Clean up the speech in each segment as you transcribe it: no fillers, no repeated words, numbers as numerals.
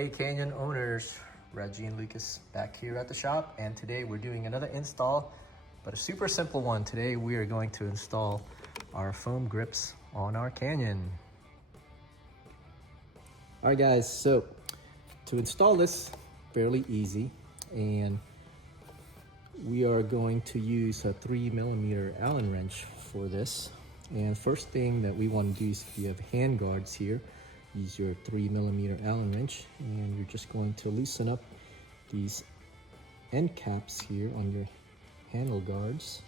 Hey Canyon owners, Reggie and Lucas back here at the shop, and today we're doing another install, but a super simple one. Today we are going to install our foam grips on our Canyon. All right guys, so to install this, fairly easy, and we are going to use a 3mm Allen wrench for this. And first thing that we want to do is, if you have hand guards here, use your 3mm Allen wrench, and you're just going to loosen up these end caps here on your handle guards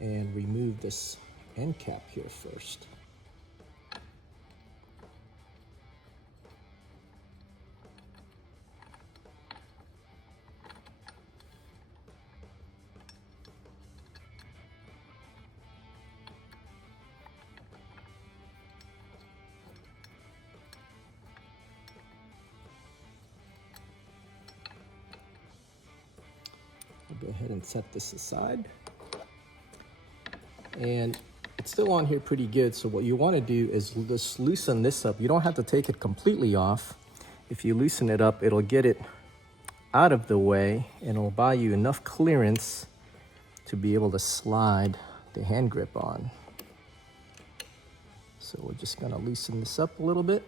and remove this end cap here first. I'll go ahead and set this aside. And it's still on here pretty good, so what you want to do is just loosen this up. You don't have to take it completely off. If you loosen it up, it'll get it out of the way and it'll buy you enough clearance to be able to slide the hand grip on. So we're just going to loosen this up a little bit.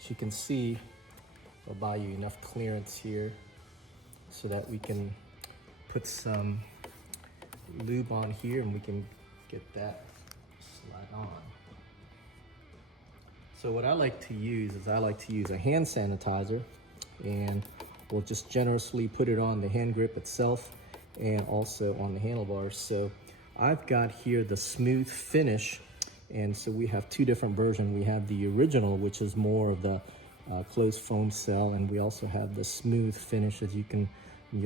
As you can see, it'll buy you enough clearance here so that we can put some lube on here and we can get that slide on. So what I like to use is a hand sanitizer, and we'll just generously put it on the hand grip itself and also on the handlebars. So I've got here the smooth finish, and so we have two different versions. We have the original, which is more of the closed foam cell, and we also have the smooth finish. As you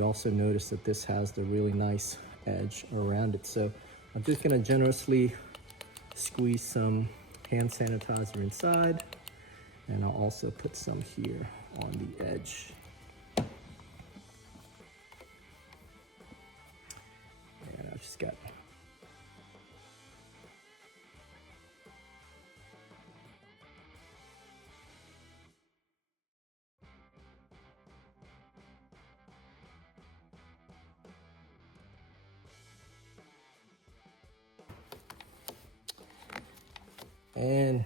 also notice that this has the really nice edge around it. So I'm just going to generously squeeze some hand sanitizer inside, and I'll also put some here on the edge. And I've just got and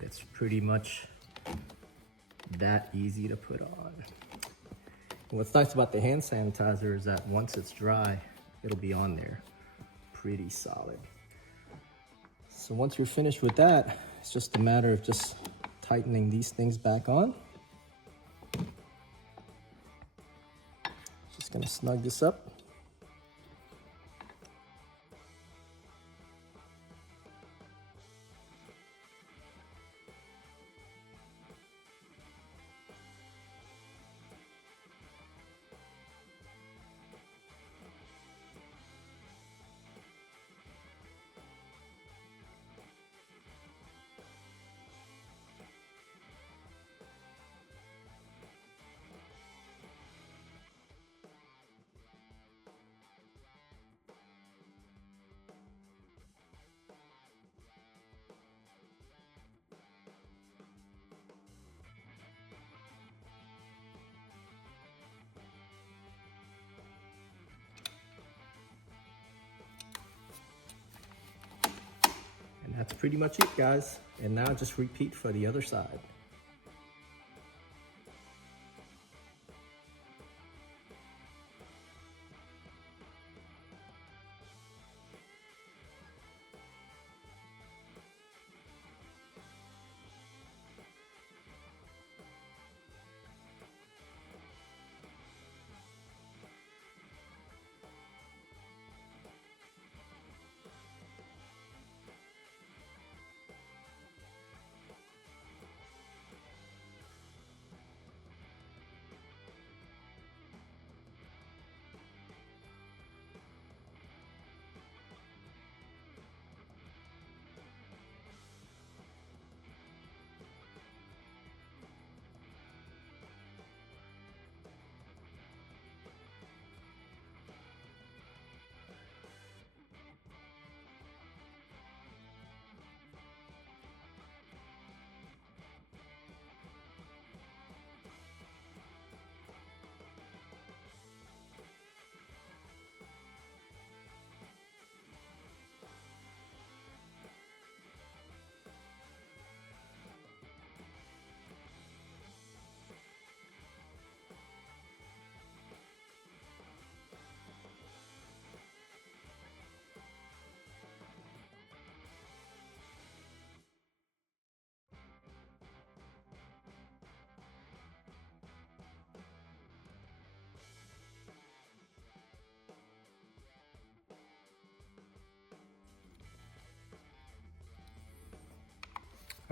it's pretty much that easy to put on. And what's nice about the hand sanitizer is that once it's dry, it'll be on there pretty solid. So once you're finished with that, it's just a matter of just tightening these things back on. Just gonna snug this up. And that's pretty much it, guys. And now just repeat for the other side.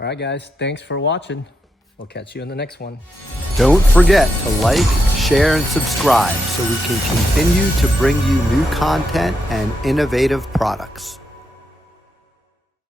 All right, guys, thanks for watching. We'll catch you in the next one. Don't forget to like, share, and subscribe so we can continue to bring you new content and innovative products.